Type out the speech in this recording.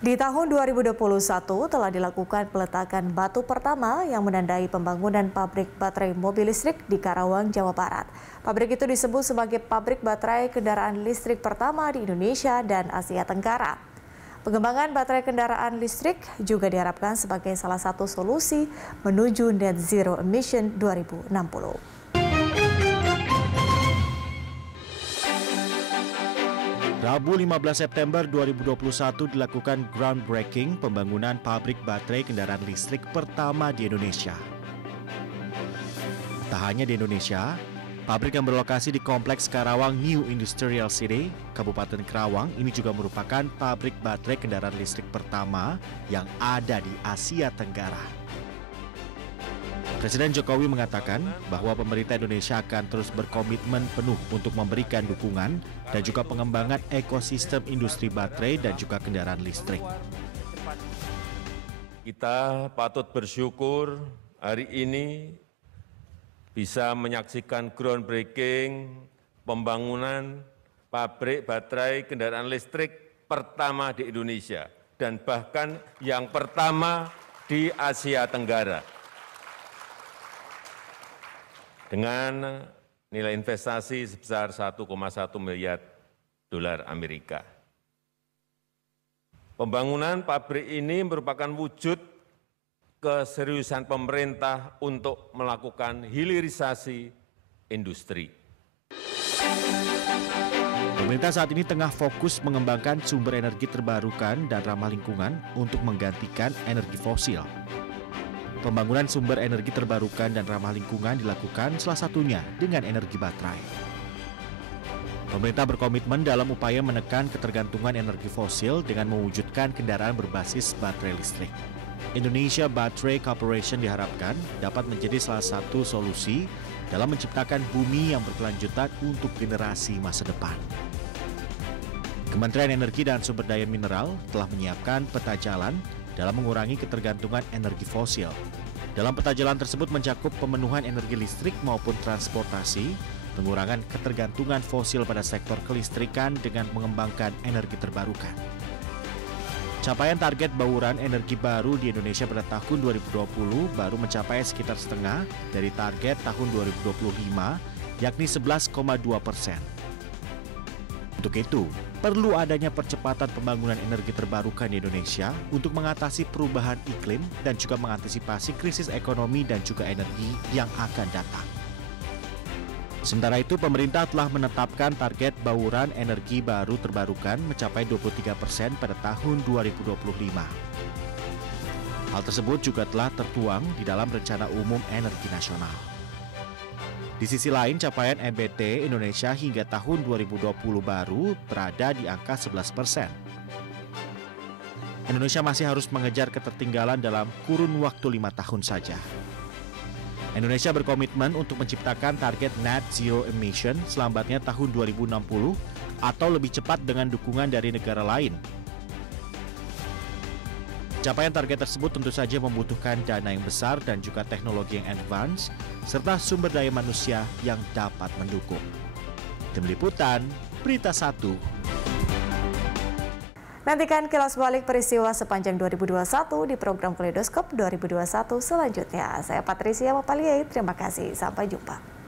Di tahun 2021 telah dilakukan peletakan batu pertama yang menandai pembangunan pabrik baterai mobil listrik di Karawang, Jawa Barat. Pabrik itu disebut sebagai pabrik baterai kendaraan listrik pertama di Indonesia dan Asia Tenggara. Pengembangan baterai kendaraan listrik juga diharapkan sebagai salah satu solusi menuju net zero emission 2060. Rabu 15 September 2021 dilakukan groundbreaking pembangunan pabrik baterai kendaraan listrik pertama di Indonesia. Tak hanya di Indonesia, pabrik yang berlokasi di Kompleks Karawang New Industrial City, Kabupaten Karawang ini juga merupakan pabrik baterai kendaraan listrik pertama yang ada di Asia Tenggara. Presiden Jokowi mengatakan bahwa pemerintah Indonesia akan terus berkomitmen penuh untuk memberikan dukungan dan juga pengembangan ekosistem industri baterai dan juga kendaraan listrik. Kita patut bersyukur hari ini bisa menyaksikan groundbreaking pembangunan pabrik baterai kendaraan listrik pertama di Indonesia dan bahkan yang pertama di Asia Tenggara. Dengan nilai investasi sebesar 1,1 miliar dolar Amerika. Pembangunan pabrik ini merupakan wujud keseriusan pemerintah untuk melakukan hilirisasi industri. Pemerintah saat ini tengah fokus mengembangkan sumber energi terbarukan dan ramah lingkungan untuk menggantikan energi fosil. Pembangunan sumber energi terbarukan dan ramah lingkungan dilakukan salah satunya dengan energi baterai. Pemerintah berkomitmen dalam upaya menekan ketergantungan energi fosil dengan mewujudkan kendaraan berbasis baterai listrik. Indonesia Battery Corporation diharapkan dapat menjadi salah satu solusi dalam menciptakan bumi yang berkelanjutan untuk generasi masa depan. Kementerian Energi dan Sumber Daya Mineral telah menyiapkan peta jalan dalam mengurangi ketergantungan energi fosil. Dalam peta jalan tersebut mencakup pemenuhan energi listrik maupun transportasi, pengurangan ketergantungan fosil pada sektor kelistrikan dengan mengembangkan energi terbarukan. Capaian target bauran energi baru di Indonesia pada tahun 2020 baru mencapai sekitar setengah dari target tahun 2025, yakni 11,2%. Untuk itu, perlu adanya percepatan pembangunan energi terbarukan di Indonesia untuk mengatasi perubahan iklim dan juga mengantisipasi krisis ekonomi dan juga energi yang akan datang. Sementara itu, pemerintah telah menetapkan target bauran energi baru terbarukan mencapai 23% pada tahun 2025. Hal tersebut juga telah tertuang di dalam Rencana Umum Energi Nasional. Di sisi lain, capaian EBT Indonesia hingga tahun 2020 baru berada di angka 11%. Indonesia masih harus mengejar ketertinggalan dalam kurun waktu 5 tahun saja. Indonesia berkomitmen untuk menciptakan target net zero emission selambatnya tahun 2060 atau lebih cepat dengan dukungan dari negara lain. Capaian target tersebut tentu saja membutuhkan dana yang besar dan juga teknologi yang advance, serta sumber daya manusia yang dapat mendukung. Tim Liputan, Berita 1. Nantikan kilas balik peristiwa sepanjang 2021 di program Kaleidoskop 2021 selanjutnya. Saya Patricia Mapaliei, terima kasih. Sampai jumpa.